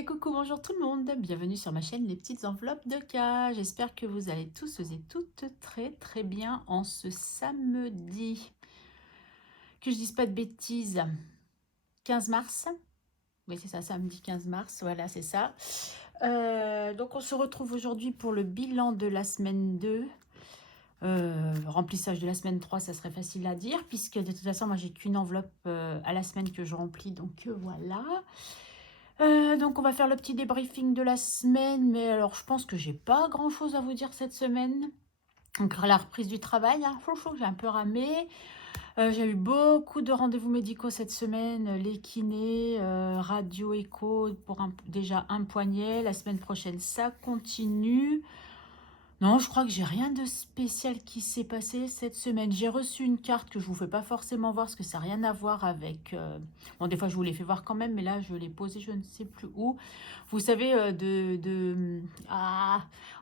Et coucou, bonjour tout le monde, bienvenue sur ma chaîne Les Petites Enveloppes de K. J'espère que vous allez tous et toutes très bien en ce samedi. Que je dise pas de bêtises, 15 mars. Oui, c'est ça, samedi 15 mars, voilà, c'est ça. Donc on se retrouve aujourd'hui pour le bilan de la semaine 2. Remplissage de la semaine 3, ça serait facile à dire, puisque de toute façon, moi, j'ai qu'une enveloppe à la semaine que je remplis, donc voilà. Donc on va faire le petit débriefing de la semaine, mais alors je pense que j'ai pas grand chose à vous dire cette semaine. Donc la reprise du travail, hein, j'ai un peu ramé. J'ai eu beaucoup de rendez-vous médicaux cette semaine, les kinés, radio, écho pour déjà un poignet. La semaine prochaine, ça continue. Non, je crois que j'ai rien de spécial qui s'est passé cette semaine. J'ai reçu une carte que je vous fais pas forcément voir parce que ça n'a rien à voir avec... Bon, des fois, je vous les fais voir quand même, mais là, je l'ai posée, je ne sais plus où. Vous savez,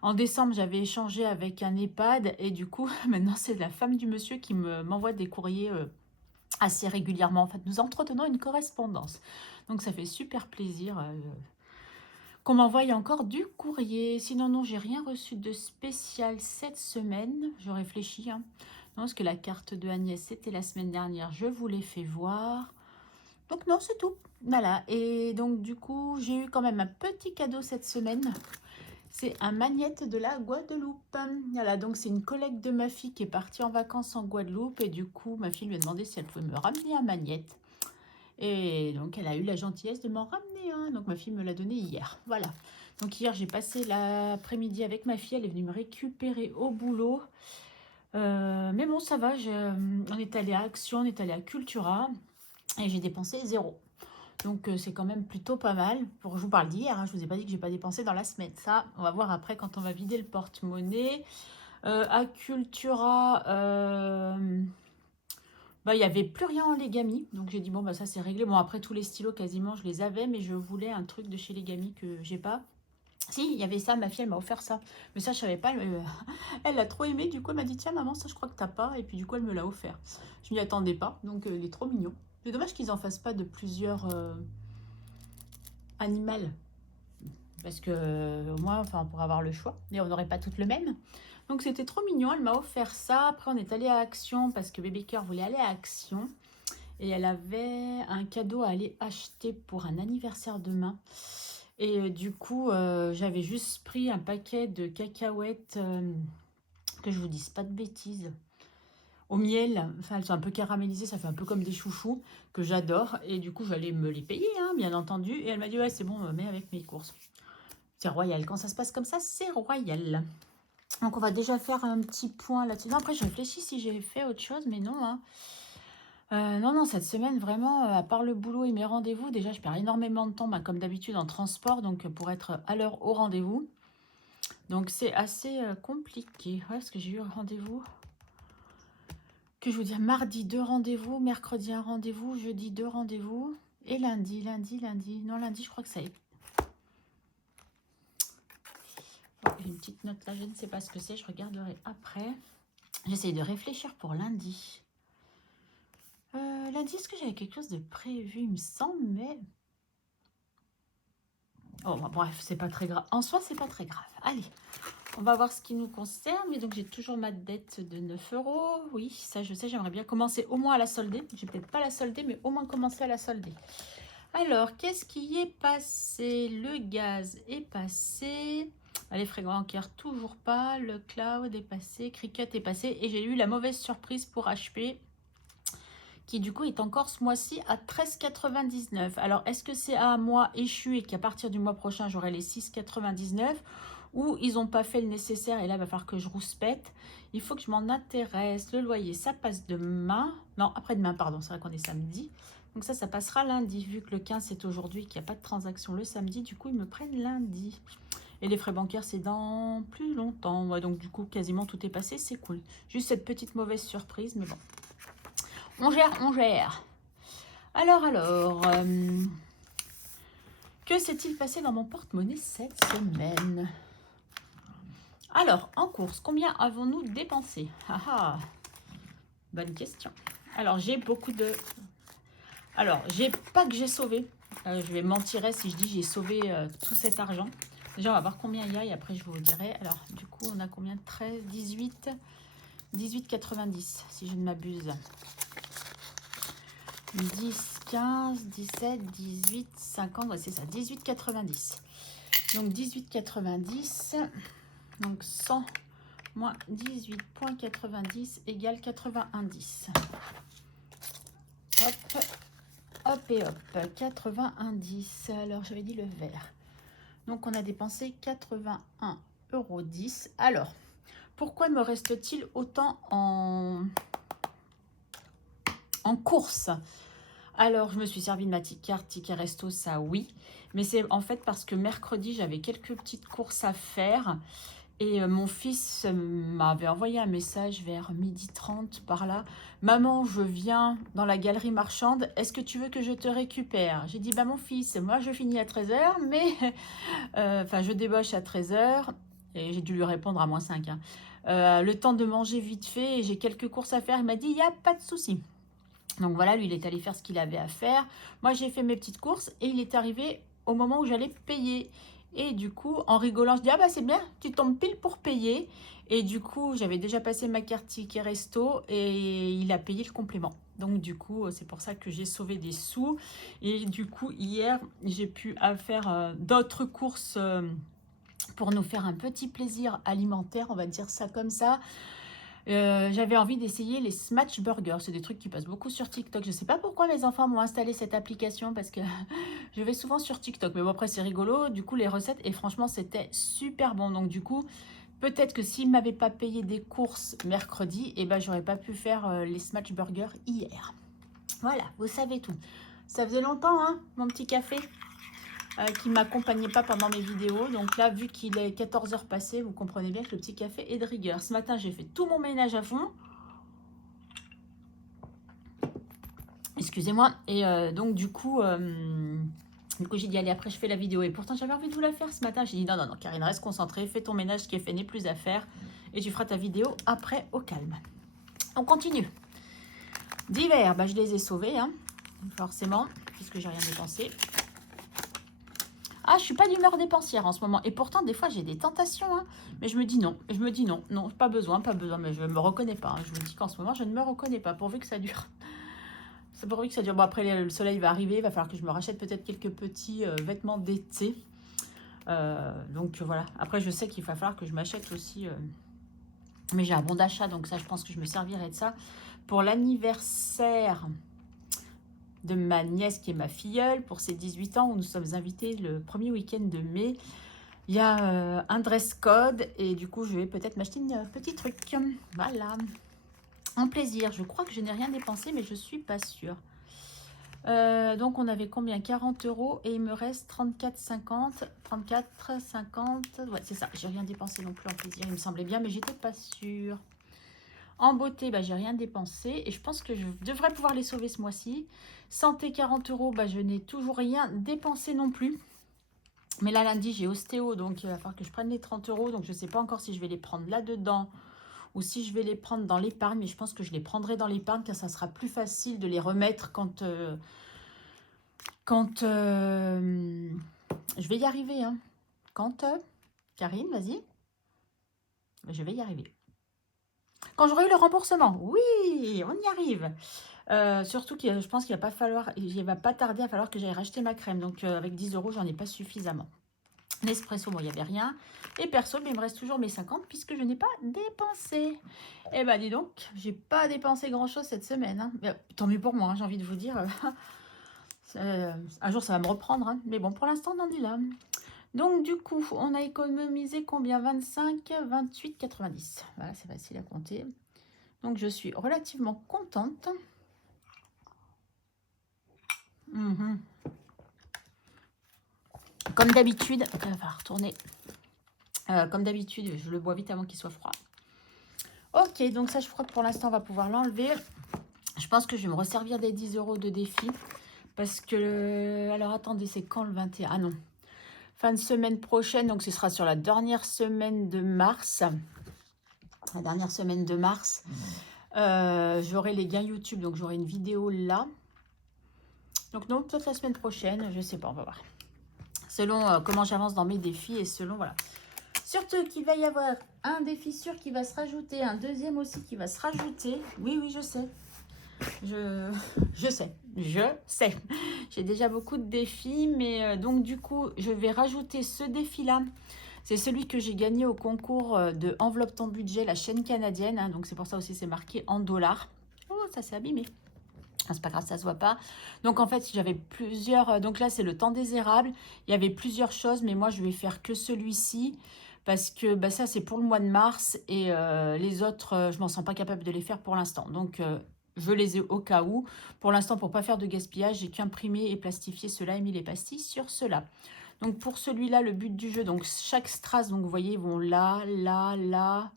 en décembre, j'avais échangé avec un EHPAD et du coup, maintenant, c'est la femme du monsieur qui m'envoie des courriers assez régulièrement. En fait, nous entretenons une correspondance. Donc, ça fait super plaisir qu'on m'envoie encore du courrier. Sinon, non, j'ai rien reçu de spécial cette semaine. Je réfléchis. Hein. Non, parce que la carte de Agnès, c'était la semaine dernière. Je vous l'ai fait voir. Donc non, c'est tout. Voilà. Et donc, du coup, j'ai eu quand même un petit cadeau cette semaine. C'est un magnète de la Guadeloupe. Voilà, donc c'est une collègue de ma fille qui est partie en vacances en Guadeloupe. Et du coup, ma fille lui a demandé si elle pouvait me ramener un magnète. Et donc, elle a eu la gentillesse de m'en ramener un. Donc, ma fille me l'a donné hier. Voilà. Donc, hier, j'ai passé l'après-midi avec ma fille. Elle est venue me récupérer au boulot. Mais bon, ça va. On est allé à Action, on est allé à Cultura. Et j'ai dépensé 0. Donc, c'est quand même plutôt pas mal. Je vous parle d'hier. Hein, je ne vous ai pas dit que j'ai pas dépensé dans la semaine. Ça, on va voir après quand on va vider le porte-monnaie. À Cultura... bah, il n'y avait plus rien en Legami, donc j'ai dit bon bah ça c'est réglé. Bon après tous les stylos quasiment je les avais, mais je voulais un truc de chez Legami que j'ai pas. Si, il y avait ça, ma fille elle m'a offert ça, mais ça je savais pas, elle l'a trop aimé, du coup elle m'a dit tiens maman ça je crois que t'as pas, et puis du coup elle me l'a offert. Je m'y attendais pas, donc il est trop mignon. C'est dommage qu'ils en fassent pas de plusieurs animaux, parce que au moins enfin, on pourrait avoir le choix, et on n'aurait pas toutes le même. Donc c'était trop mignon, elle m'a offert ça. Après on est allé à Action, parce que Baby Cœur voulait aller à Action. Et elle avait un cadeau à aller acheter pour un anniversaire demain. Et du coup, j'avais juste pris un paquet de cacahuètes, que je vous dise pas de bêtises, au miel. Enfin, elles sont un peu caramélisées, ça fait un peu comme des chouchous, que j'adore. Et du coup, j'allais me les payer, hein, bien entendu. Et elle m'a dit, ouais, c'est bon, mais avec mes courses. C'est royal. Quand ça se passe comme ça, c'est royal. Donc, on va déjà faire un petit point là-dessus. Non, après, je réfléchis si j'ai fait autre chose, mais non, hein. Non, cette semaine, vraiment, à part le boulot et mes rendez-vous, déjà, je perds énormément de temps, bah, comme d'habitude, en transport, donc pour être à l'heure au rendez-vous. Donc, c'est assez compliqué. Ouais, parce que j'ai eu un rendez-vous, que je vous dis, mardi, 2 rendez-vous, mercredi, un rendez-vous, jeudi, 2 rendez-vous, et lundi. Non, lundi, je crois que ça est. Oh, j'ai une petite note là, je ne sais pas ce que c'est, je regarderai après. J'essaye de réfléchir pour lundi. Lundi, est-ce que j'avais quelque chose de prévu, il me semble, mais... Oh, bah, bref, c'est pas très grave. En soi, c'est pas très grave. Allez, on va voir ce qui nous concerne. Et donc, j'ai toujours ma dette de 9 euros. Oui, ça, je sais, j'aimerais bien commencer au moins à la solder. Je vais peut-être pas la solder, mais au moins commencer à la solder. Alors, qu'est-ce qui est passé? Le gaz est passé. Les frais bancaires, toujours pas. Le cloud est passé. Cricut est passé. Et j'ai eu la mauvaise surprise pour HP, qui du coup est encore ce mois-ci à 13,99. Alors, est-ce que c'est à moi échu et qu'à partir du mois prochain, j'aurai les 6,99 ou ils n'ont pas fait le nécessaire et là, il va falloir que je rouspète. Il faut que je m'en intéresse. Le loyer, ça passe demain. Non, après-demain, pardon. C'est vrai qu'on est samedi. Donc ça passera lundi. Vu que le 15, c'est aujourd'hui, qu'il n'y a pas de transaction le samedi, du coup, ils me prennent lundi. Et les frais bancaires, c'est dans plus longtemps. Ouais, donc du coup, quasiment tout est passé. C'est cool. Juste cette petite mauvaise surprise, mais bon. On gère, on gère. Alors, que s'est-il passé dans mon porte-monnaie cette semaine? Alors, en course, combien avons-nous dépensé? Ah ah, bonne question. Alors, j'ai beaucoup de... Alors, j'ai pas que j'ai sauvé. Je vais mentirais si je dis j'ai sauvé tout cet argent. Déjà, on va voir combien il y a et après je vous dirai. Alors, du coup, on a combien? 13, 18, 18,90 si je ne m'abuse. 10, 15, 17, 18, 50, ouais, c'est ça, 18,90. Donc 18,90, donc 100 moins 18,90 égale 90. Hop, hop et hop, 90. Alors j'avais dit le vert. Donc on a dépensé 81,10 €. Alors, pourquoi me reste-t-il autant en course? Alors, je me suis servi de ma carte ticket resto, ça oui. Mais c'est en fait parce que mercredi, j'avais quelques petites courses à faire. Et mon fils m'avait envoyé un message vers 12h30 par là. Maman, je viens dans la galerie marchande. Est-ce que tu veux que je te récupère? J'ai dit, bah mon fils, moi je finis à 13h, mais enfin je débauche à 13h. Et j'ai dû lui répondre à -5. Hein. Le temps de manger vite fait et j'ai quelques courses à faire. Il m'a dit, il n'y a pas de souci. Donc voilà, lui, il est allé faire ce qu'il avait à faire. Moi, j'ai fait mes petites courses et il est arrivé au moment où j'allais payer. Et du coup, en rigolant, je dis, ah bah c'est bien, tu tombes pile pour payer. Et du coup, j'avais déjà passé ma carte ticket resto et il a payé le complément. Donc du coup, c'est pour ça que j'ai sauvé des sous. Et du coup, hier, j'ai pu faire d'autres courses pour nous faire un petit plaisir alimentaire, on va dire ça comme ça. J'avais envie d'essayer les Smash Burgers. C'est des trucs qui passent beaucoup sur TikTok. Je ne sais pas pourquoi mes enfants m'ont installé cette application parce que je vais souvent sur TikTok. Mais bon, après, c'est rigolo. Du coup, les recettes, et franchement, c'était super bon. Donc, du coup, peut-être que s'ils ne m'avaient pas payé des courses mercredi, eh ben, j'aurais pas pu faire les Smash Burgers hier. Voilà, vous savez tout. Ça faisait longtemps, hein, mon petit café qui ne m'accompagnait pas pendant mes vidéos. Donc là, vu qu'il est 14h passé, vous comprenez bien que le petit café est de rigueur. Ce matin, j'ai fait tout mon ménage à fond. Excusez-moi. Et donc, du coup, j'ai dit, allez, après, je fais la vidéo. Et pourtant, j'avais envie de vous la faire ce matin. J'ai dit, non, non, non, Karine, reste concentrée. Fais ton ménage, ce qui est fait n'est plus à faire. Et tu feras ta vidéo après, au calme. On continue. Divers, bah, je les ai sauvés, hein, forcément, puisque j'ai rien dépensé. Ah, je suis pas d'humeur dépensière en ce moment. Et pourtant, des fois, j'ai des tentations. Hein. Mais je me dis non. Je me dis non. Non, pas besoin, pas besoin. Mais je ne me reconnais pas. Hein. Je vous dis qu'en ce moment, je ne me reconnais pas. Pourvu que ça dure. C'est pourvu que ça dure. Bon, après, le soleil va arriver. Il va falloir que je me rachète peut-être quelques petits vêtements d'été. Donc, voilà. Après, je sais qu'il va falloir que je m'achète aussi... Mais j'ai un bon d'achat. Donc, ça, je pense que je me servirai de ça. Pour l'anniversaire de ma nièce qui est ma filleule pour ses 18 ans où nous sommes invités le premier week-end de mai. Il y a un dress code et du coup je vais peut-être m'acheter un petit truc. Voilà. En plaisir. Je crois que je n'ai rien dépensé mais je suis pas sûre. Donc on avait combien? 40 € et il me reste 34,50. 34,50. Ouais c'est ça. J'ai rien dépensé non plus en plaisir. Il me semblait bien mais j'étais pas sûre. En beauté, bah, j'ai rien dépensé et je pense que je devrais pouvoir les sauver ce mois-ci. Santé, 40 €, bah, je n'ai toujours rien dépensé non plus. Mais là, lundi, j'ai ostéo, donc il va falloir que je prenne les 30 €. Donc, je ne sais pas encore si je vais les prendre là-dedans ou si je vais les prendre dans l'épargne. Mais je pense que je les prendrai dans l'épargne car ça sera plus facile de les remettre quand je vais y arriver. Hein. Karine, vas-y. Je vais y arriver. Quand j'aurai eu le remboursement, oui, on y arrive. Surtout que je pense qu'il va pas tarder à falloir que j'aille racheter ma crème. Donc avec 10 €, j'en ai pas suffisamment. Nespresso, bon, il n'y avait rien. Et perso, mais il me reste toujours mes 50 puisque je n'ai pas dépensé. Eh ben dis donc, j'ai pas dépensé grand-chose cette semaine. Hein. Mais, tant mieux pour moi, hein, j'ai envie de vous dire. Un jour, ça va me reprendre. Hein. Mais bon, pour l'instant, on en est là. Donc, du coup, on a économisé combien? 25, 28, 90. Voilà, c'est facile à compter. Donc, je suis relativement contente. Comme d'habitude, on va retourner. Comme d'habitude, je le bois vite avant qu'il soit froid. Ok, donc ça, je crois que pour l'instant, on va pouvoir l'enlever. Je pense que je vais me resservir des 10 € de défi. Parce que... Alors, attendez, c'est quand le 21? Ah non. Fin de semaine prochaine, donc ce sera sur la dernière semaine de mars. La dernière semaine de mars. J'aurai les gains YouTube, donc j'aurai une vidéo là. Donc non, peut-être la semaine prochaine, je sais pas, on va voir. Selon comment j'avance dans mes défis et selon, voilà. Surtout qu'il va y avoir un défi sûr qui va se rajouter, un deuxième aussi qui va se rajouter. Oui, oui, je sais. Je sais. J'ai déjà beaucoup de défis, mais donc du coup, je vais rajouter ce défi-là. C'est celui que j'ai gagné au concours de Enveloppe ton budget, la chaîne canadienne. Hein, donc c'est pour ça aussi c'est marqué en dollars. Oh, ça s'est abîmé. Ah, c'est pas grave, ça se voit pas. Donc en fait, j'avais plusieurs... donc là, c'est le temps des érables. Il y avait plusieurs choses, mais moi, je vais faire que celui-ci. Parce que bah, ça, c'est pour le mois de mars. Et les autres, je m'en sens pas capable de les faire pour l'instant. Donc, je les ai au cas où. Pour l'instant, pour pas faire de gaspillage, j'ai qu'imprimer et plastifier cela et mis les pastilles sur cela. Donc pour celui-là, le but du jeu, donc chaque strass, donc vous voyez, ils vont là, là, là,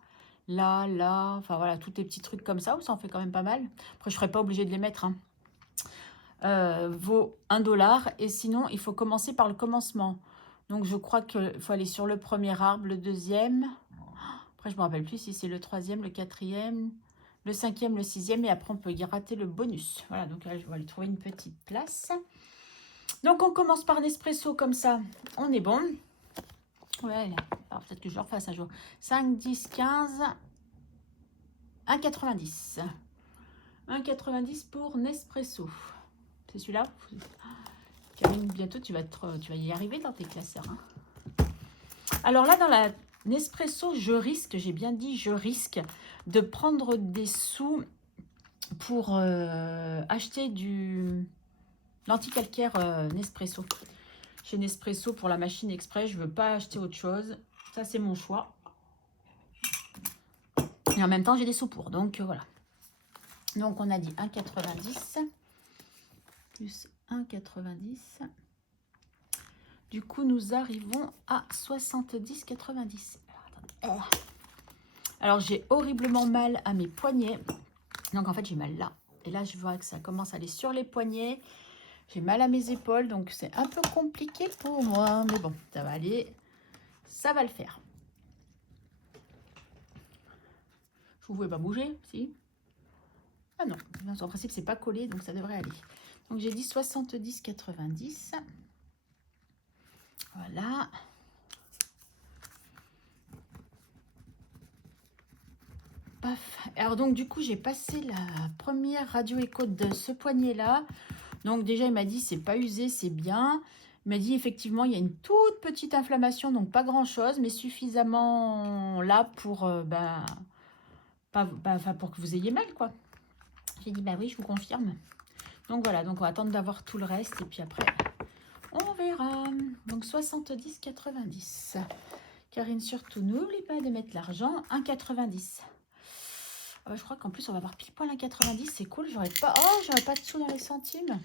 là, là. Enfin voilà, tous les petits trucs comme ça, ça en fait quand même pas mal. Après, je ne serai pas obligée de les mettre, hein. Vaut 1 $. Et sinon, il faut commencer par le commencement. Donc, je crois qu'il faut aller sur le premier arbre, le deuxième. Après, je ne me rappelle plus si c'est le troisième, le quatrième, le cinquième, le sixième. Et après, on peut y rater le bonus. Voilà, donc là, je vais aller trouver une petite place. Donc, on commence par Nespresso comme ça. On est bon. Ouais, alors peut-être que je le refasse un jour. 5, 10, 15, 1,90. 1,90 pour Nespresso. C'est celui-là. Karine, bientôt tu vas y arriver dans tes classeurs. Hein. Alors là, dans la Nespresso, je risque, j'ai bien dit je risque, de prendre des sous pour acheter du l'anticalcaire Nespresso. Chez Nespresso, pour la machine express, je ne veux pas acheter autre chose. Ça, c'est mon choix. Et en même temps, j'ai des sous pour. Donc, voilà. Donc, on a dit 1,90 plus 1,90. Du coup, nous arrivons à 70,90. Alors, j'ai horriblement mal à mes poignets. Donc, en fait, j'ai mal là. Et là, je vois que ça commence à aller sur les poignets. J'ai mal à mes épaules. Donc, c'est un peu compliqué pour moi. Mais bon, ça va aller. Ça va le faire. Vous ne pouvez pas bouger, si? Ah non, en principe, c'est pas collé. Donc, ça devrait aller. Donc, j'ai dit 70,90. Voilà. Paf. Alors donc du coup j'ai passé la première radio écho de ce poignet là. Donc déjà il m'a dit c'est pas usé, c'est bien. Il m'a dit effectivement il y a une toute petite inflammation, donc pas grand chose, mais suffisamment là pour pour que vous ayez mal quoi. J'ai dit bah oui je vous confirme. Donc voilà, donc on va attendre d'avoir tout le reste et puis après on verra. Donc 70,90. Karine surtout n'oublie pas de mettre l'argent 1,90. Ah, je crois qu'en plus on va avoir pile poil à 90, c'est cool. J'aurais pas de sous dans les centimes.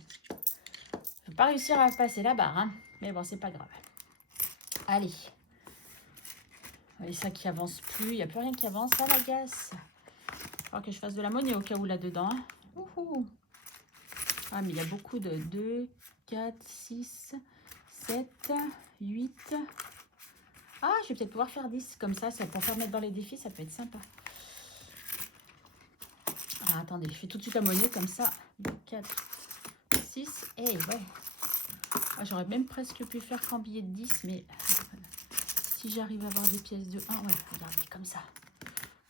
Je vais pas réussir à passer la barre, hein. Mais bon, c'est pas grave. Allez. Et ça qui avance plus, il n'y a plus rien qui avance, ça m'agace. Il faudra que je fasse de la monnaie au cas où là-dedans. Hein. Ah, mais il y a beaucoup de 2, 4, 6, 7, 8. Ah, je vais peut-être pouvoir faire 10 comme ça pour faire mettre dans les défis, ça peut être sympa. Ah, attendez, je fais tout de suite la monnaie comme ça. 2, 4, 6, et ouais. Ah, j'aurais même presque pu faire qu'en billet de 10, mais si j'arrive à avoir des pièces de 1, ouais, regardez, comme ça.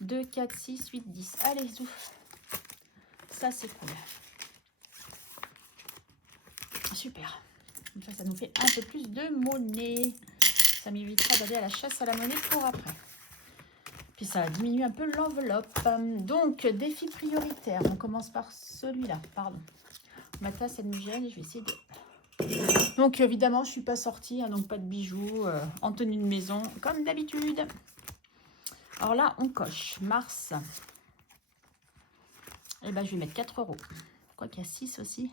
2, 4, 6, 8, 10. Allez, zouf. Ça, c'est cool. Super. Comme ça nous fait un peu plus de monnaie. Ça m'évitera d'aller à la chasse à la monnaie pour après. Puis ça diminue un peu l'enveloppe. Donc, défi prioritaire. On commence par celui-là. Pardon. Ma tasse, elle me gêne et je vais essayer de... Donc, évidemment, je ne suis pas sortie. Hein, donc, pas de bijoux en tenue de maison, comme d'habitude. Alors là, on coche. Mars. Eh ben, je vais mettre 4 €. Quoi qu'il y a 6 aussi.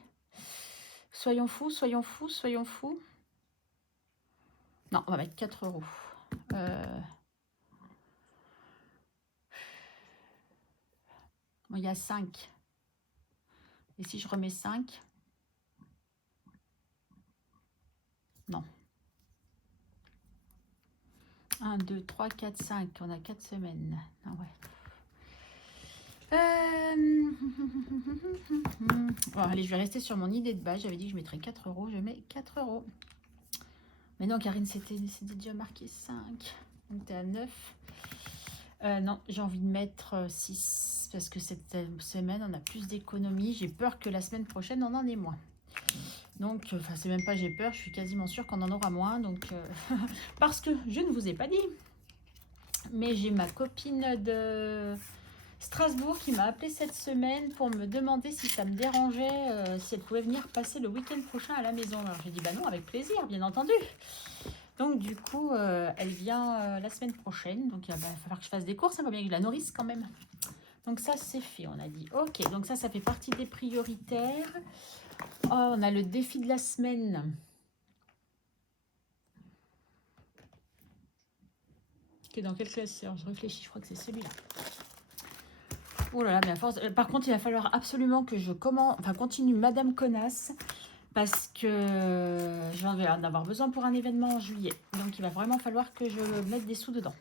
Soyons fous, soyons fous, soyons fous. Non, on va mettre 4 €. Bon, il y a 5. Et si je remets 5? Non. 1, 2, 3, 4, 5. On a 4 semaines. Ah ouais. Bon, allez, je vais rester sur mon idée de base. J'avais dit que je mettrais 4 euros. Je mets 4 euros. Mais non, Karine, c'était déjà marqué 5. Donc, tu es à 9. Non, j'ai envie de mettre 6. Parce que cette semaine, on a plus d'économies. J'ai peur que la semaine prochaine, on en ait moins. Donc, enfin, c'est même pas j'ai peur. Je suis quasiment sûre qu'on en aura moins. Donc, parce que je ne vous ai pas dit. Mais j'ai ma copine de Strasbourg qui m'a appelé cette semaine pour me demander si ça me dérangeait, si elle pouvait venir passer le week-end prochain à la maison. Alors j'ai dit bah non, avec plaisir, bien entendu. Donc du coup, elle vient la semaine prochaine. Donc il va falloir que je fasse des courses, ça va bien que je la nourrice quand même. Donc ça c'est fait, on a dit. Ok, donc ça fait partie des prioritaires. Oh, on a le défi de la semaine. Qui est dans quelle classe? Alors, je réfléchis, je crois que c'est celui-là. Oh là là, mais à force. Par contre, il va falloir absolument que je continue Madame Connasse parce que j'en vais en avoir besoin pour un événement en juillet. Donc, il va vraiment falloir que je mette des sous dedans.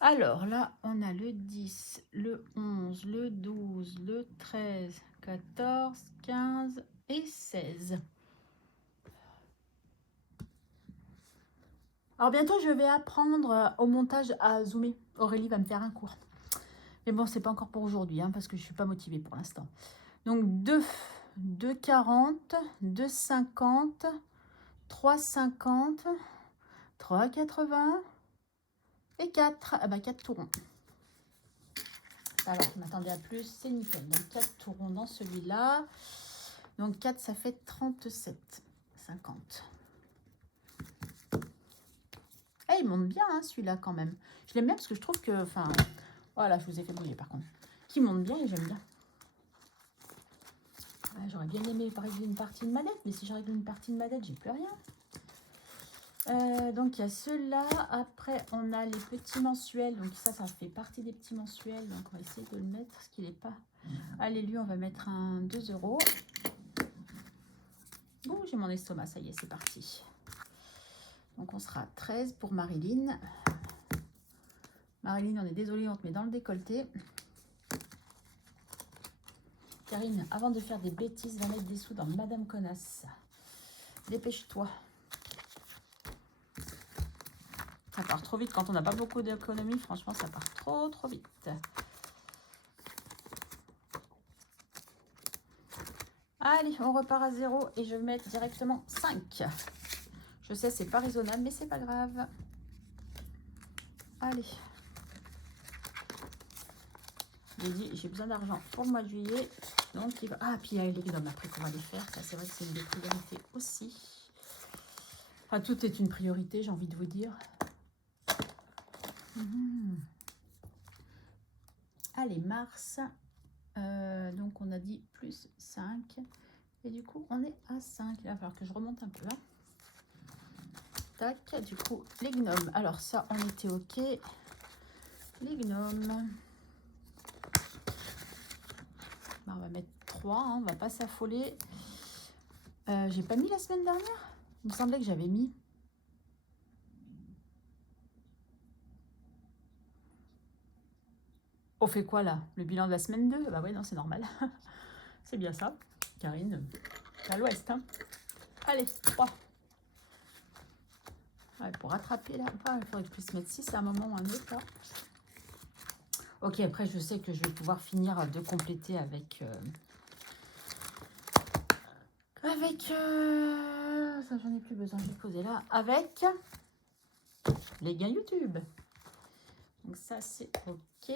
Alors là, on a le 10, le 11, le 12, le 13, 14, 15 et 16. Alors bientôt, je vais apprendre au montage à zoomer. Aurélie va me faire un cours. Mais bon, c'est pas encore pour aujourd'hui, hein, parce que je suis pas motivée pour l'instant. Donc 2, 2,40, 2,50, 3,50, 3,80 et 4. Ah bah 4 tourons. Alors, je m'attendais à plus, c'est nickel. Donc 4 tourons dans celui-là. Donc 4, ça fait 37,50. Ah, il monte bien, hein, celui-là, quand même. Je l'aime bien parce que je trouve que... Enfin, voilà, je vous ai fait bouger, par contre. Qui monte bien et j'aime bien. Ouais, j'aurais bien aimé régler une partie de ma dette, mais si je règle une partie de ma dette, j'ai plus rien. Donc, il y a ceux-là. Après, on a les petits mensuels. Donc, ça fait partie des petits mensuels. Donc, on va essayer de le mettre, parce qu'il n'est pas... Allez, lui, on va mettre un 2 euros. Ouh, j'ai mon estomac, ça y est, c'est parti. Donc, on sera à 13 pour Marilyn. Marilyn, on est désolé, on te met dans le décolleté. Karine, avant de faire des bêtises, va mettre des sous dans Madame Connasse. Dépêche-toi. Ça part trop vite quand on n'a pas beaucoup d'économie. Franchement, ça part trop vite. Allez, on repart à 0 et je vais mettre directement 5. Je sais, c'est pas raisonnable, mais c'est pas grave. Allez. J'ai dit, j'ai besoin d'argent pour le mois de juillet. Donc, il va... Ah, puis il y a les gnomes après qu'on va les faire. Ça, c'est vrai que c'est une des priorités aussi. Enfin, tout est une priorité, j'ai envie de vous dire. Allez, mars. Donc, on a dit plus 5. Et du coup, on est à 5. Il va falloir que je remonte un peu. Hein. Tac, du coup, les gnomes. Alors, ça, on était OK. Les gnomes. Ben, on va mettre 3. Hein, on va pas s'affoler. J'ai pas mis la semaine dernière. Il me semblait que j'avais mis. On fait quoi là? Le bilan de la semaine 2? Bah ouais, non, c'est normal. C'est bien ça. Karine, à l'ouest. Hein. Allez, 3. Ouais, pour rattraper là, il faudrait que je puisse mettre 6 à un moment ou un autre. Là. Ok, après, je sais que je vais pouvoir finir de compléter avec... ça, j'en ai plus besoin, je vais poser là. Avec les gains YouTube. Donc ça, c'est ok.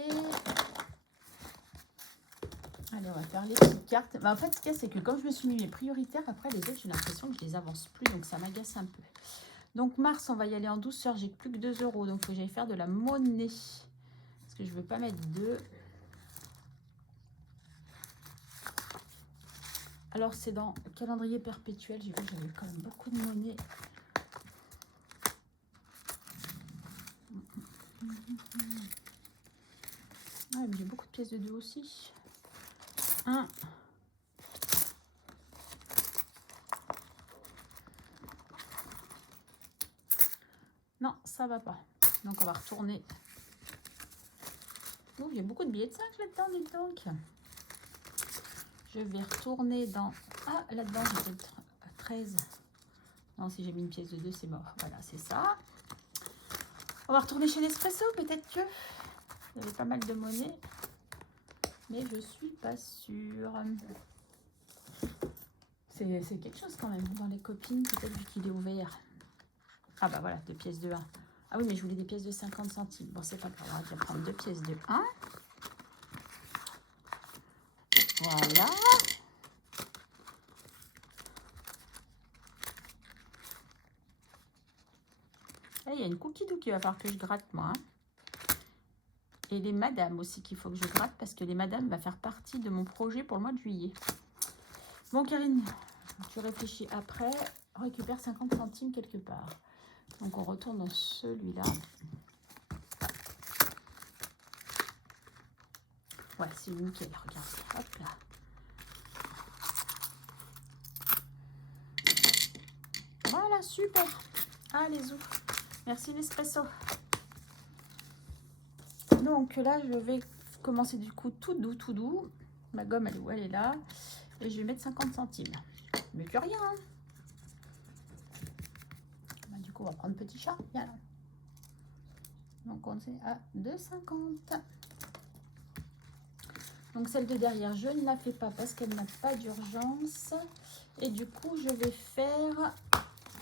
Allez, on va faire les petites cartes. Bah, en fait, ce qu'il y a, c'est que comme je me suis mis mes prioritaires, après les autres, j'ai l'impression que je les avance plus. Donc ça m'agace un peu. Donc mars, on va y aller en douceur. J'ai plus que 2 euros. Donc il faut que j'aille faire de la monnaie. Parce que je ne veux pas mettre 2. Alors c'est dans calendrier perpétuel. J'ai vu que j'avais quand même beaucoup de monnaie. Ah, mais j'ai beaucoup de pièces de 2 aussi. 1. Non, ça va pas. Donc on va retourner. Oh, j'ai beaucoup de billets de 5 là-dedans, dites donc. Je vais retourner dans... Ah, là-dedans, j'ai peut-être 13. Non, si j'ai mis une pièce de 2, c'est mort. Voilà, c'est ça. On va retourner chez Nespresso, peut-être que... Il y avait pas mal de monnaie. Mais je suis pas sûre. C'est quelque chose quand même. Dans les copines, peut-être vu qu'il est ouvert. Ah bah voilà, 2 pièces de 1. Ah oui, mais je voulais des pièces de 50 centimes. Bon, c'est pas grave, on va déjà prendre 2 pièces de 1. Voilà. Et il y a une cookie doux qu'il va falloir que je gratte, moi. Hein. Et les madames aussi qu'il faut que je gratte parce que les madames va faire partie de mon projet pour le mois de juillet. Bon, Karine, tu réfléchis après. Récupère 50 centimes quelque part. Donc, on retourne dans celui-là. Ouais, c'est nickel. Regarde. Hop là. Voilà, super. Allez, ouf. Merci Nespresso. Donc là, je vais commencer du coup tout doux. Ma gomme, elle est où? Elle est là. Et je vais mettre 50 centimes. Mais plus rien. Hein. Bah, du coup, on va prendre petit chat. Viens là. Donc on est à 2,50. Donc celle de derrière, je ne la fais pas parce qu'elle n'a pas d'urgence. Et du coup, je vais faire...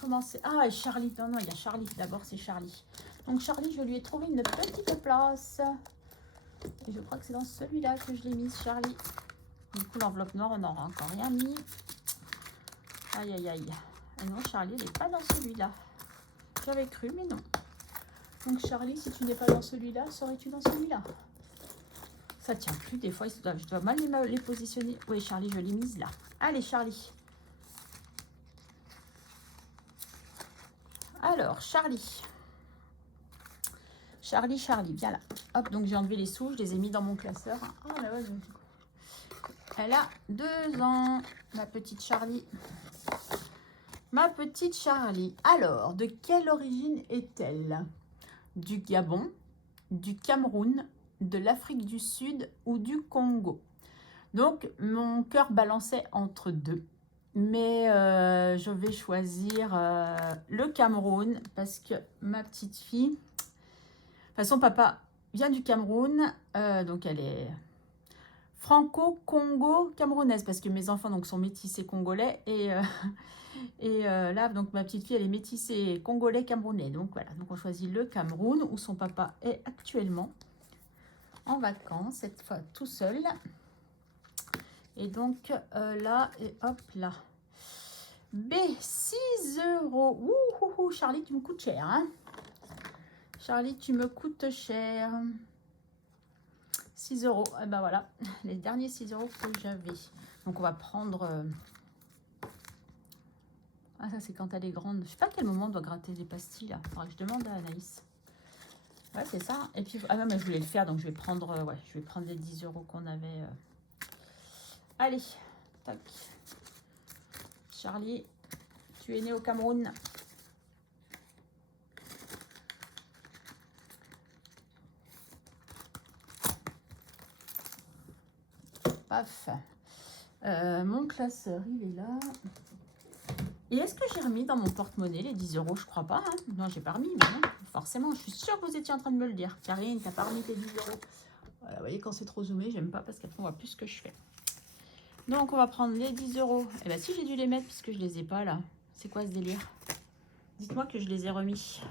Commencer. Ah, et Charlie. Non, non, il y a Charlie. D'abord, c'est Charlie. Donc Charlie, je lui ai trouvé une petite place. Et je crois que c'est dans celui-là que je l'ai mise, Charlie. Du coup, l'enveloppe noire, on n'aura encore rien mis. Aïe, aïe, aïe. Ah non, Charlie, elle n'est pas dans celui-là. J'avais cru, mais non. Donc Charlie, si tu n'es pas dans celui-là, serais-tu dans celui-là? Ça tient plus, des fois, je dois mal les positionner. Oui, Charlie, je l'ai mise là. Allez, Charlie. Alors, Charlie. Charlie, viens là. Hop, donc j'ai enlevé les sous, je les ai mis dans mon classeur. Oh là, ouais, elle a 2 ans, ma petite Charlie. Ma petite Charlie. Alors, de quelle origine est-elle? Du Gabon, du Cameroun, de l'Afrique du Sud ou du Congo? Donc, mon cœur balançait entre deux. Mais je vais choisir le Cameroun parce que ma petite fille... De toute façon, papa vient du Cameroun, donc elle est franco-congo-camerounaise parce que mes enfants donc, sont métissés congolais et là, donc ma petite fille, elle est métissée congolais-camerounais. Donc voilà, donc on choisit le Cameroun où son papa est actuellement en vacances, cette fois tout seul. Et donc là, et hop là. B, 6 €. Ouh, Charlie, tu me coûtes cher, hein? Charlie, tu me coûtes cher. 6 €. Et ben voilà, les derniers 6 € que j'avais. Donc on va prendre... Ah, ça c'est quand elle est grande. Je sais pas à quel moment on doit gratter les pastilles là. Faudra que je demande à Anaïs. Ouais, c'est ça. Et puis, ah non, mais je voulais le faire, donc je vais prendre, ouais, je vais prendre les 10 € qu'on avait. Allez, tac. Charlie, tu es né au Cameroun. Paf. Mon classeur, il est là. Et est-ce que j'ai remis dans mon porte-monnaie les 10 €? Je crois pas. Hein. Non, j'ai pas remis. Mais non, forcément, je suis sûre que vous étiez en train de me le dire. Karine, t'as pas remis tes 10 €. Voilà, vous voyez, quand c'est trop zoomé, j'aime pas parce qu'après, on voit plus ce que je fais. Donc, on va prendre les 10 €. Eh bien, si j'ai dû les mettre puisque je les ai pas là. C'est quoi ce délire? Dites-moi que je les ai remis.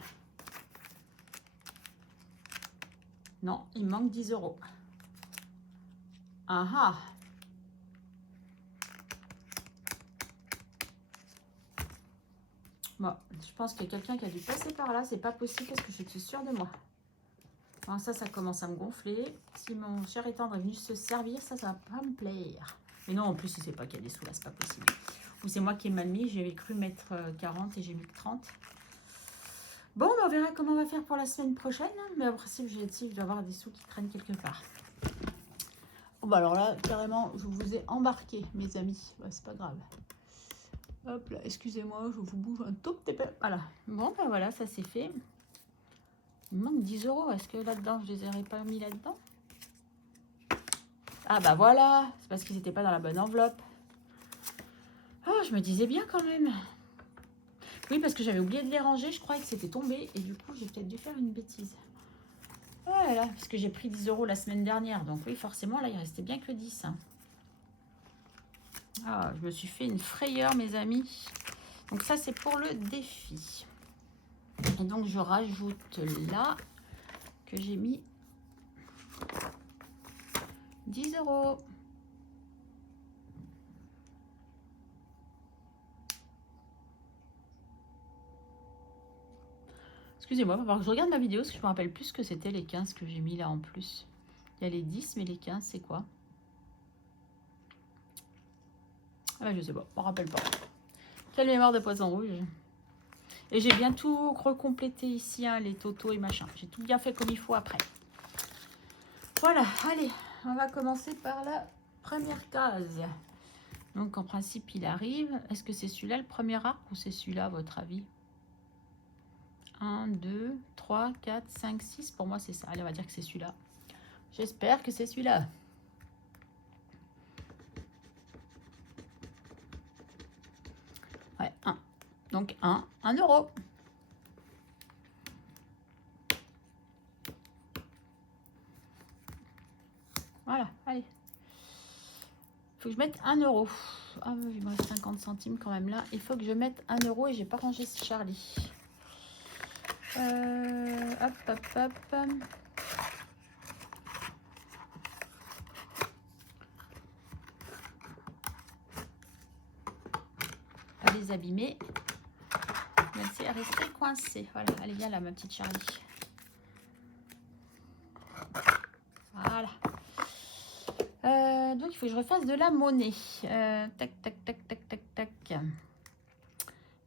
Non, il me manque 10 €. Ah ah! Bon, je pense qu'il y a quelqu'un qui a dû passer par là. C'est pas possible parce que je suis sûre de moi. Alors ça commence à me gonfler. Si mon cher et tendre est venu se servir, ça va pas me plaire. Mais non, en plus, il sait pas qu'il y a des sous là, c'est pas possible. Ou c'est moi qui ai mal mis. J'avais cru mettre 40 et j'ai mis que 30. Bon, on verra comment on va faire pour la semaine prochaine. Mais en principe, je dois avoir des sous qui traînent quelque part. Bon, bah alors là, carrément, je vous ai embarqué, mes amis. Ouais, c'est pas grave. Hop là, excusez-moi, je vous bouge un tout petit peu. Voilà. Bon, ben voilà, ça c'est fait. Il me manque 10 €. Est-ce que là-dedans, je les aurais pas mis là-dedans? Ah bah voilà, c'est parce qu'ils n'étaient pas dans la bonne enveloppe. Oh, je me disais bien quand même. Oui, parce que j'avais oublié de les ranger, je croyais que c'était tombé. Et du coup, j'ai peut-être dû faire une bêtise. Voilà, parce que j'ai pris 10 € la semaine dernière. Donc oui, forcément, là, il restait bien que 10. Hein. Ah, je me suis fait une frayeur, mes amis. Donc ça, c'est pour le défi. Et donc, je rajoute là que j'ai mis 10 €. Excusez-moi, il va falloir que je regarde ma vidéo parce que je me rappelle plus ce que c'était les 15 que j'ai mis là en plus. Il y a les 10, mais les 15, c'est quoi? Ah bah, je sais pas, je me rappelle pas. Quelle mémoire de poisson rouge. Et j'ai bien tout recomplété ici, hein, les totaux et machin. J'ai tout bien fait comme il faut après. Voilà, allez, on va commencer par la première case. Donc en principe, il arrive. Est-ce que c'est celui-là le premier arc ou c'est celui-là à votre avis? 1, 2, 3, 4, 5, 6. Pour moi, c'est ça. Allez, on va dire que c'est celui-là. J'espère que c'est celui-là. Ouais, 1. Donc 1 €. Voilà, allez. Il faut que je mette 1 €. Ah, il me reste 50 centimes quand même là. Il faut que je mette 1 € et j'ai pas rangé ce Charlie. Hop, hop, hop. À les abîmer. Merci à rester coincé. Voilà, allez, viens là, ma petite Charlie. Voilà. Donc, il faut que je refasse de la monnaie. Tac, tac, tac, tac, tac, tac.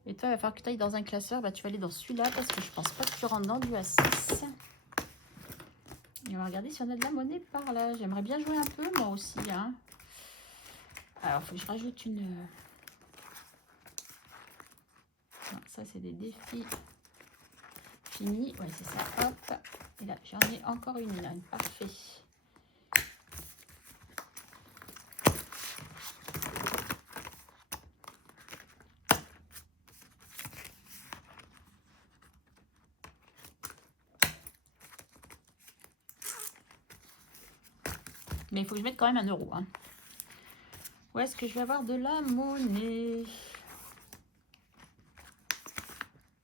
Et toi, il va falloir que tu ailles dans un classeur. Bah, tu vas aller dans celui-là parce que je pense pas que tu rentres dans du A6. Et on va regarder si on a de la monnaie par là. J'aimerais bien jouer un peu, moi aussi. Hein. Alors, il faut que je rajoute une... Non, ça, c'est des défis finis. Ouais, c'est ça. Hop. Et là, j'en ai encore une. Là. Parfait. Mais il faut que je mette quand même 1 €. Hein. Où est-ce que je vais avoir de la monnaie?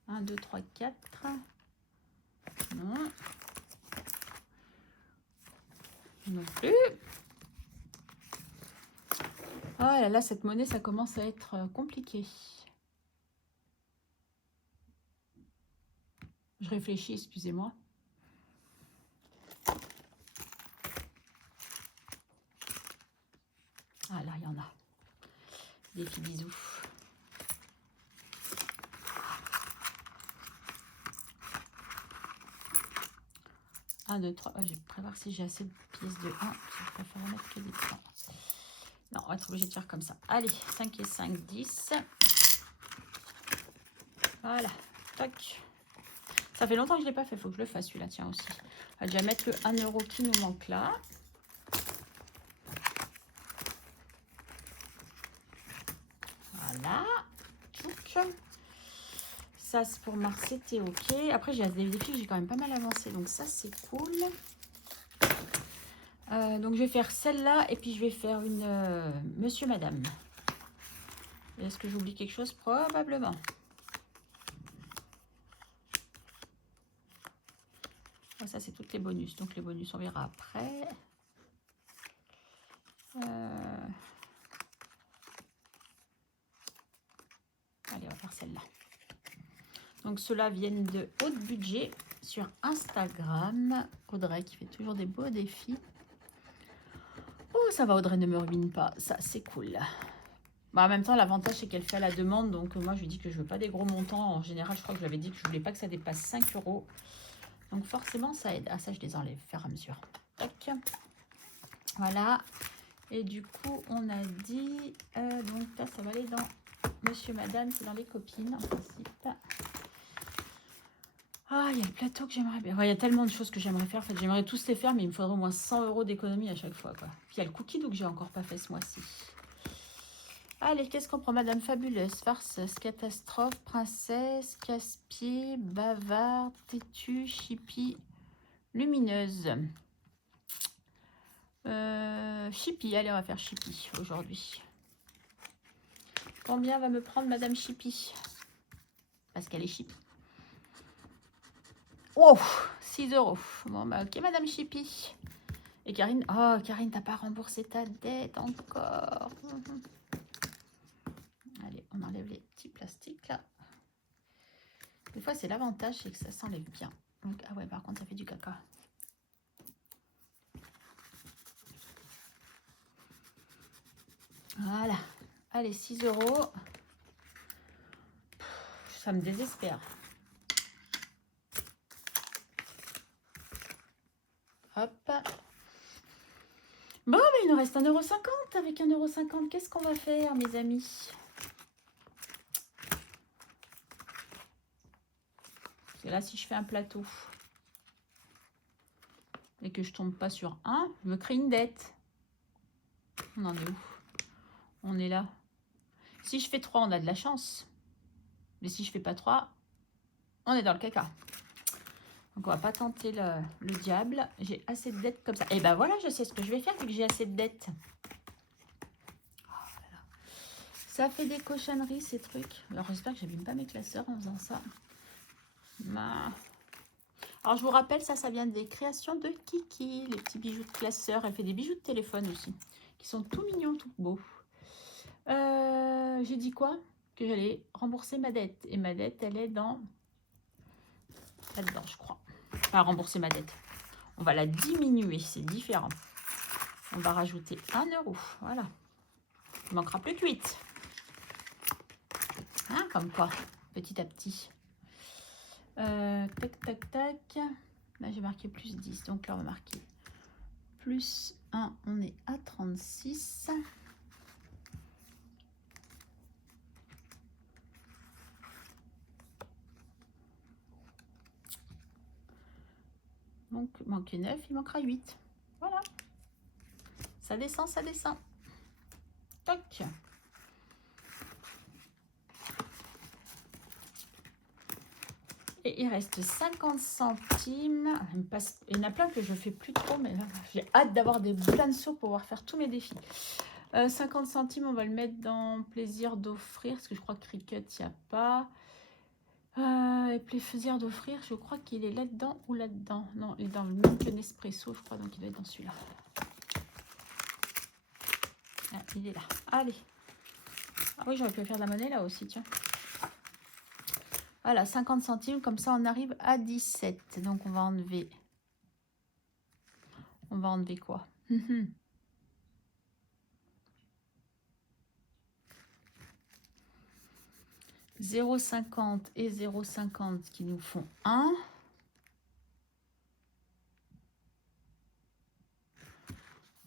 1, 2, 3, 4. Non. Non plus. Oh là là, cette monnaie, ça commence à être compliqué. Je réfléchis, excusez-moi. Ah là, il y en a. Défi bisous. Un, 2, 3. Oh, je vais prévoir si j'ai assez de pièces de 1. Je préfère en mettre que des 3. Non, on va être obligé de faire comme ça. Allez, 5 et 5, 10. Voilà. Toc. Ça fait longtemps que je ne l'ai pas fait. Il faut que je le fasse celui-là. Tiens aussi. On va déjà mettre le 1 € qui nous manque là. Voilà. Touc. Ça, c'est pour Mars, c'était OK. Après, j'ai des défis que j'ai quand même pas mal avancé. Donc ça, c'est cool. Donc, je vais faire celle-là. Et puis, je vais faire une Monsieur, Madame. Est-ce que j'oublie quelque chose? Probablement. Ah, ça, c'est toutes les bonus. Donc, les bonus, on verra après. Allez, on va faire celle-là. Donc, ceux-là viennent de haut budget sur Instagram. Audrey qui fait toujours des beaux défis. Oh, ça va, Audrey, ne me ruine pas. Ça, c'est cool. Bah, en même temps, l'avantage, c'est qu'elle fait à la demande. Donc, moi, je lui dis que je veux pas des gros montants. En général, je crois que je lui avais dit que je voulais pas que ça dépasse 5 €. Donc, forcément, ça aide. Ah, ça, je les enlève, faire à mesure. Tac. Voilà. Et du coup, on a dit... donc, là, ça va aller dans Monsieur, Madame. C'est dans les copines, en principe. Ah, il y a le plateau que j'aimerais bien. Ouais, il y a tellement de choses que j'aimerais faire. En fait, j'aimerais tous les faire, mais il me faudrait au moins 100 € d'économie à chaque fois, quoi. Puis il y a le cookie dough que j'ai encore pas fait ce mois-ci. Allez, qu'est-ce qu'on prend? Madame Fabuleuse, farceuse, catastrophe, princesse, casse-pied, bavarde, têtue, chippie, lumineuse. Chippie, allez, on va faire Chippie aujourd'hui. Combien va me prendre Madame Chippie? Parce qu'elle est Chippie. Oh, 6 €. Bon, bah, ok, Madame Chippie. Et Karine, oh, Karine, t'as pas remboursé ta dette encore. Allez, on enlève les petits plastiques là. Des fois, c'est l'avantage, c'est que ça s'enlève bien. Donc, ah ouais, par contre, ça fait du caca. Voilà. Allez, 6 €. Ça me désespère. Hop. Bon, mais il nous reste 1,50 €. Avec 1,50 €, qu'est-ce qu'on va faire, mes amis? Parce que là, si je fais un plateau et que je tombe pas sur un, je me crée une dette. On en est où? On est là. Si je fais 3, on a de la chance. Mais si je fais pas 3, on est dans le caca. Donc, on va pas tenter le diable. J'ai assez de dettes comme ça. Et ben voilà, je sais ce que je vais faire vu que j'ai assez de dettes. Oh là là. Ça fait des cochonneries, ces trucs. Alors, j'espère que j'abîme pas mes classeurs en faisant ça. Ben... Alors, je vous rappelle, ça vient des créations de Kiki. Les petits bijoux de classeur. Elle fait des bijoux de téléphone aussi. Qui sont tout mignons, tout beaux. J'ai dit quoi? Que j'allais rembourser ma dette. Et ma dette, elle est dans... là-dedans, je crois. Enfin, rembourser ma dette. On va la diminuer, c'est différent. On va rajouter 1 €. Voilà. Il manquera plus que 8. Hein, comme quoi, petit à petit. Tac, tac, tac. Là, j'ai marqué plus 10. Donc là, on va marquer plus 1. On est à 36. Donc, manquer 9, il manquera 8. Voilà. Ça descend, ça descend. Toc. Et il reste 50 centimes. Il y en a plein que je ne fais plus trop, mais j'ai hâte d'avoir des plein de sous pour pouvoir faire tous mes défis. 50 centimes, on va le mettre dans plaisir d'offrir, parce que je crois que Cricut, il n'y a pas. Et plaisir d'offrir, je crois qu'il est là-dedans ou là-dedans. Non, il est dans le même que Nespresso, je crois, donc il doit être dans celui-là. Ah, il est là. Allez. Ah oui, j'aurais pu faire de la monnaie là aussi, tiens. Voilà, 50 centimes, comme ça on arrive à 17. Donc on va enlever. On va enlever quoi? 0,50 et 0,50 qui nous font 1.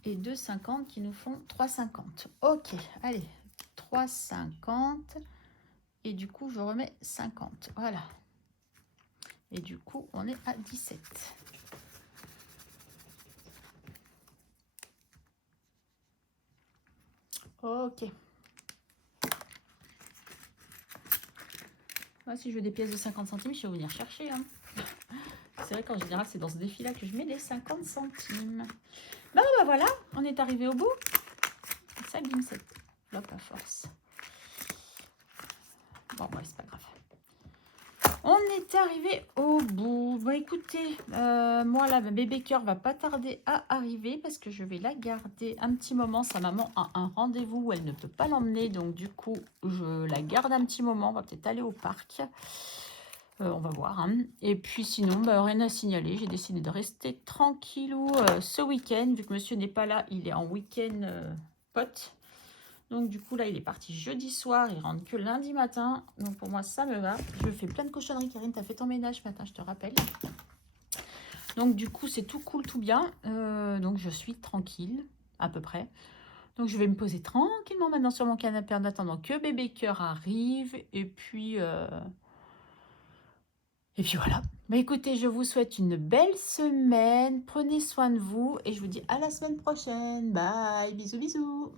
Et 2,50 qui nous font 3,50. Ok, allez, 3,50. Et du coup, je remets 50. Voilà. Et du coup, on est à 17. Ok. Moi, si je veux des pièces de 50 centimes, je vais venir chercher. Hein. C'est vrai qu'en général, c'est dans ce défi-là que je mets les 50 centimes. Bah voilà, on est arrivé au bout. Ça abîme cette bloc à force. Bon, ouais, c'est pas grave. On est arrivé au bout. Bon, écoutez, moi, la bébé cœur va pas tarder à arriver parce que je vais la garder un petit moment. Sa maman a un rendez-vous où elle ne peut pas l'emmener. Donc, du coup, je la garde un petit moment. On va peut-être aller au parc. On va voir. Hein. Et puis, sinon, bah, rien à signaler. J'ai décidé de rester tranquillou ce week-end. Vu que monsieur n'est pas là, il est en week-end pote. Donc, du coup, là, il est parti jeudi soir. Il rentre que lundi matin. Donc, pour moi, ça me va. Je fais plein de cochonneries. Karine, tu as fait ton ménage ce matin, je te rappelle. Donc, du coup, c'est tout cool, tout bien. Donc, je suis tranquille, à peu près. Donc, je vais me poser tranquillement maintenant sur mon canapé en attendant que bébé cœur arrive. Et puis Et puis voilà. Bah, écoutez, je vous souhaite une belle semaine. Prenez soin de vous et je vous dis à la semaine prochaine. Bye, bisous, bisous.